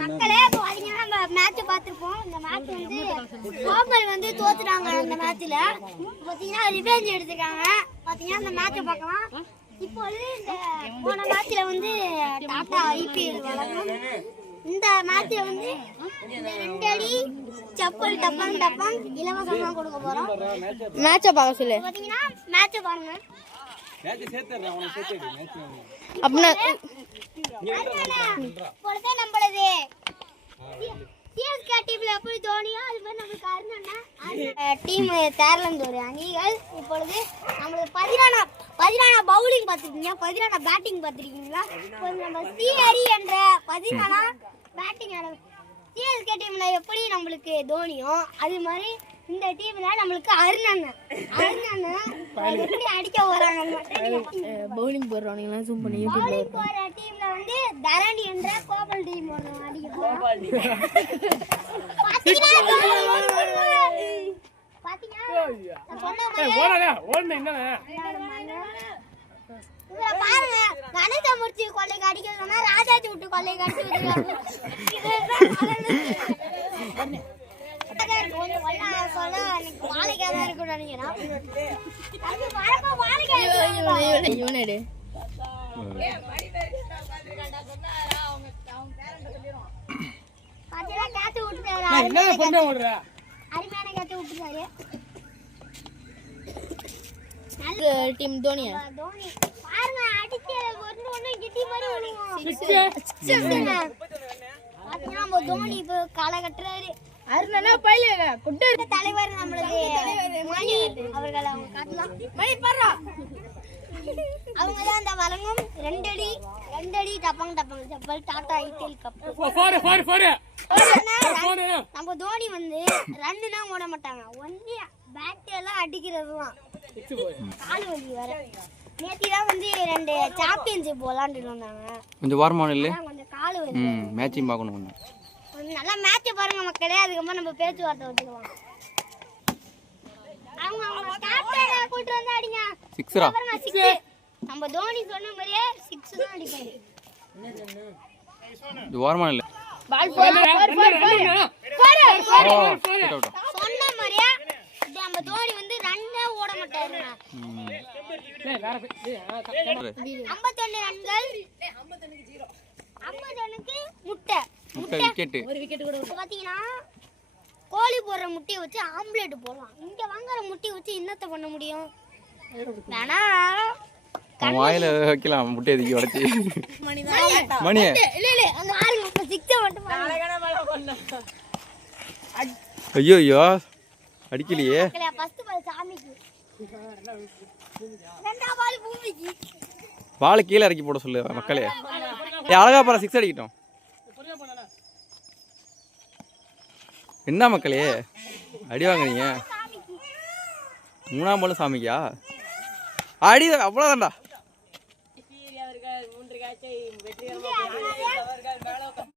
மக்களே பாத்தீங்கன்னா நம்ம மேட்ச் பார்த்திருப்போம். இந்த மேட்ச் வந்து கோமல் வந்து தோத்துட்டாங்க. அந்த மேட்ச்ல பாத்தீங்கன்னா ரிவெஞ்ச் எடுத்துட்டாங்க. பாத்தீங்கன்னா அந்த மேட்சை பார்க்கலாம். இப்போது இந்த போன மேட்ச்ல வந்து டாடா ஐபிஎல் வழங்கும் இந்த மேட்ச்ல வந்து இந்த 2 அடி செப்பல் டப்பங் டப்பங் இலவசமா கொடுக்க போறோம். மேட்சை பார்க்க சொல்லு. பாத்தீங்கன்னா மேட்சை பாருங்க. மேட்ச் சேர்த்துறேன் அவனை சேர்த்துடு மேட்ச் அப்படினா போறதே நம்மளது சிஎஸ்கே டீம்ல எப்படி தோனியோ அது மாதிரி நமக்கு அருணண்ணா டீம் தேர்லந்தூர் அணிகள் இப்பொழுது நம்மளுக்கு 14 பவுலிங் பார்த்துருக்கீங்க, 14 பேட்டிங் பார்த்துருக்கீங்களா? நம்ம சிஹரி என்ற 14 பேட்டிங் சிஎஸ்கே டீம்ல எப்படி நம்மளுக்கு தோனியோ அது மாதிரி இந்த டீம்ல நம்மளுக்கு அருணண்ணன் எப்படி அடிக்க போறாங்க. பவுலிங் போடுறவங்க ஜூம் பண்ணி பவுலிங் போற டீம்ல வந்து தரணி என்ற கோபால் டீம் அடிக்க போறாங்க. பாருங்க கணேசமூர்த்தி கொள்ளைக்கு அடிக்கிறதுனா ராஜாஜி விட்டு கொள்ளைக்கு அடிச்சு டீம் தோனியா பாருங்க அடிச்சு ஒண்ணு கிட்டி மாதிரி நம்ம தோனி இப்ப காலை கட்டுறாரு. அருணனா பையில குட்டு தலைவர் நம்மளுக்கு மணி அவர்கள் அவங்க காட்டலாம். மணி பாறா அவங்க தான் அந்த வழங்கும் 2 அடி டப்பங் டப்பங் செப்பல் டாடா ஐபிஎல் கப். நம்ம தோனி வந்து ரன்னுனா ஓட மாட்டாங்க, ஒன்லி பேட் எல்லாம் அடிக்கிறதுதான். கால் வலி வேற. நேத்தி தான் வந்து 2 சாம்பியன்ஷிப் விளையாண்டுட்டு வந்தாங்க. கொஞ்சம் வாரமான இல்ல கொஞ்சம் கால் வலி. மேட்சிங் பார்க்கணும் கொஞ்சம். நல்லா மேட்ச் பாருங்க மக்களே, அதுக்கப்புறம் நம்ம பேச்சுவார்த்தை வச்சுக்கலாம். அவங்க கேப்டனை கூட்டி வந்து அடிங்க. சிக்ஸரா நம்ம தோனி சொன்ன மாதிரியே 6 தான் அடிப்பாரு. இது வாரமான இல்ல பால் சொன்ன மாதிரியே நம்ம தோனி வந்து ரன்னே ஓட மாட்டாரு. 51 ரன்கள் 51க்கு முட்டை விக்கெட். ஒரு விக்கெட் கூட பாத்தீங்கன்னா கோழி போடுற முட்டையை வச்சு ஆம்லேட் போடலாம். இங்க வாங்குற முட்டையை வச்சு என்னத்த பண்ண முடியும்? வேணா வாயில வைக்கலாம் முட்டையை தூக்கி உடைச்சி. மணியே இல்ல அந்த ஆளுங்க இப்ப 6 மட்டும் ஐயோ அடிக்கலையே. ஃபர்ஸ்ட் பால் சாமிக்கு, ரெண்டாவது பால் பூமிக்கு. பாலை கீழே இறக்கி போட சொல்லு மக்களே. அழகா பாரு 6 அடிக்கட்டும். என்ன மக்களே அடி வாங்குறீங்க? 3ஆம் பாலும் சாமிக்கா அடி அவ்வளோதான்டா.